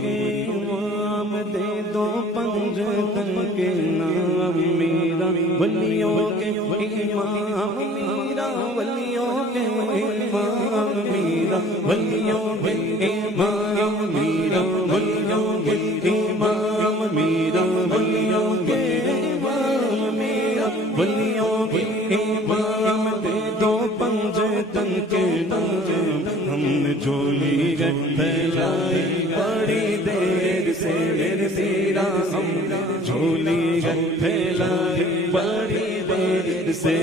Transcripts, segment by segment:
کے امام دے دو پنج تن کے نام میرا ولیوں کے امام میرا ولیوں کے امام میرا ولیوں کے امام میرا ولیوں کے امام میرا ولیوں کے امام میرا ولیوں کے امام دے دو پنج تن کے نام ہم نے جھولی گئے پھیلائی بڑی دیر سے میرے سیرا ہم نے جھولی گئے پھیلائی بڑی دیر سے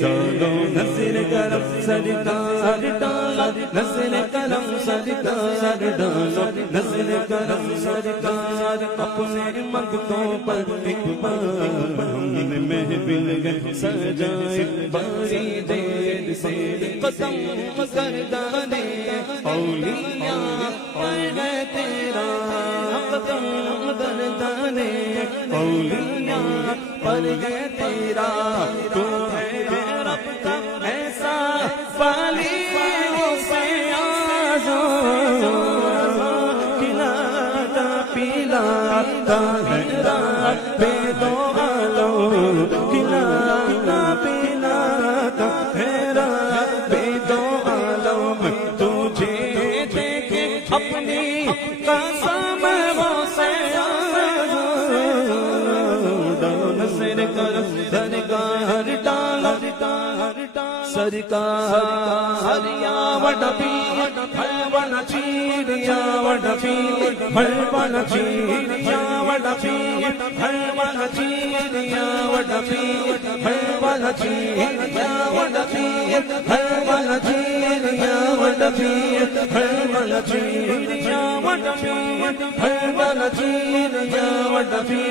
ڈالو نصر کرم سرکار ڈالا نصر کرم سرکار ڈالا نصر کرم سرکار اپنے منگتوں پر ایک بار ہم نے محفل گئے سجائے بڑی دیر سے قسم کردانے اولیاء پر گئے تیرا قسم کردانے اولیاء پر گئے تیرا تو ہے رب کا ایسا والی اسے آزاد کھلاتا پلاتا ہے رات بے دو عالم کھلاتا پلاتا ہے رات بے دو عالم تجھے دیکھے اپنی قسم وہ سے ڈالو نصر کرم سرکار ڈالا سرکار یا وڈبی ہلونا چیر یا وڈبی ہلونا چیر یا وڈبی ہلونا چیر یا وڈبی ہلونا چیر یا وڈبی ہلونا چیر یا وڈبی ہلونا چیر یا وڈبی ہلونا چیر یا وڈبی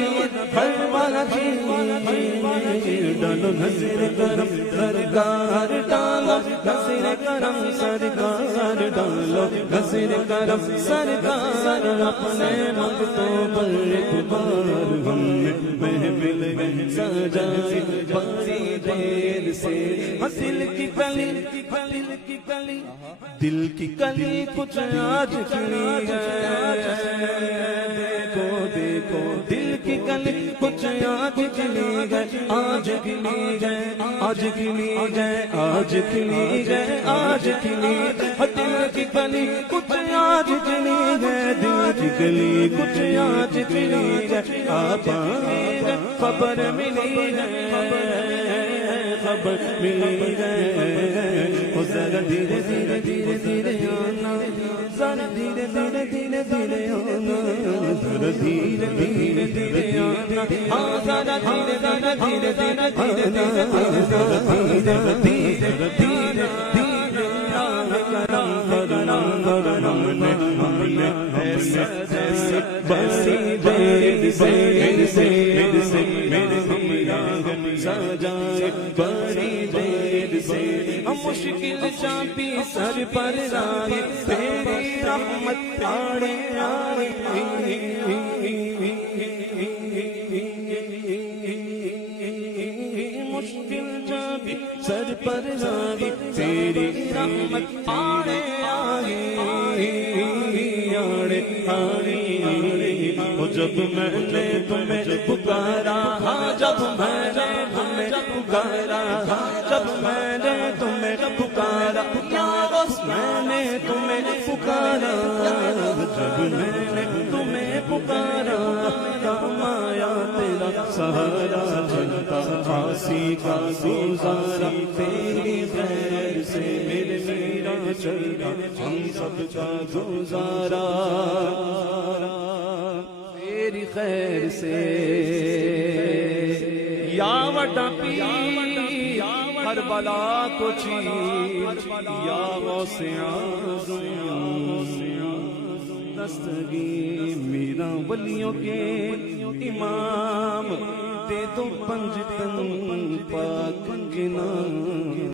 ہلونا چیر ڈالو نصر کرم سرکار ڈالو نصر کرم سرکار ڈالو نصر کرم سرکار اپنے منگتوں پر ایک بار ہم نے محفل گئے سجائے بڑی دیر سے دل کی کلی دل کی کلی کچھ آج کھلی ہے دیکھو دیکھو دل کی کلی کچھ آج کھلی گئے آج کھلی گئے آج کھلی گئے آج کھلی گئے آج کھلی دل کی کلی کچھ آج کھلی گئے دل کی کلی کچھ آج کھلی گئے آپ خبر ملی ہے خبر ملی ہے ذرا دھیرے دھیرے دھیرے دھیرے آنا ذرا دھیرے دھیرے دھیرے دھیرے آنا ذرا دھیرے دھیرے دھیرے آنا ہاں ذرا دھیرے دھیرے دھیرے دھیرے دھیرے دھیرے دھیرے ہم نے ایسا جیسے بڑی دیر سے میرے ہم سجائے بڑی دیر سے ہم مشکل چاپی سر پر رائے تیری رحمت آڑے آئی مشکل چاپی سر پر رائے تیری رحمت آڑے آئی آڑے آئی جب میں نے تمہیں پکارا جب میں نے تمہیں پکارا جب میں نے تمہیں پکارا یا بس میں نے تمہیں پکارا جب میں نے تمہیں پکارا کام آیا تیرا سہارا چلتا آسی کا گزارا تیری خیر سے میرے میرا چلتا ہم سب کا گزارا تیری خیر سے یا وڈا پیر ہر بلا کو چیر یا غوث اعظم دستگیر میرا ولیوں کے امام دے دو پنج تن پاک کے نام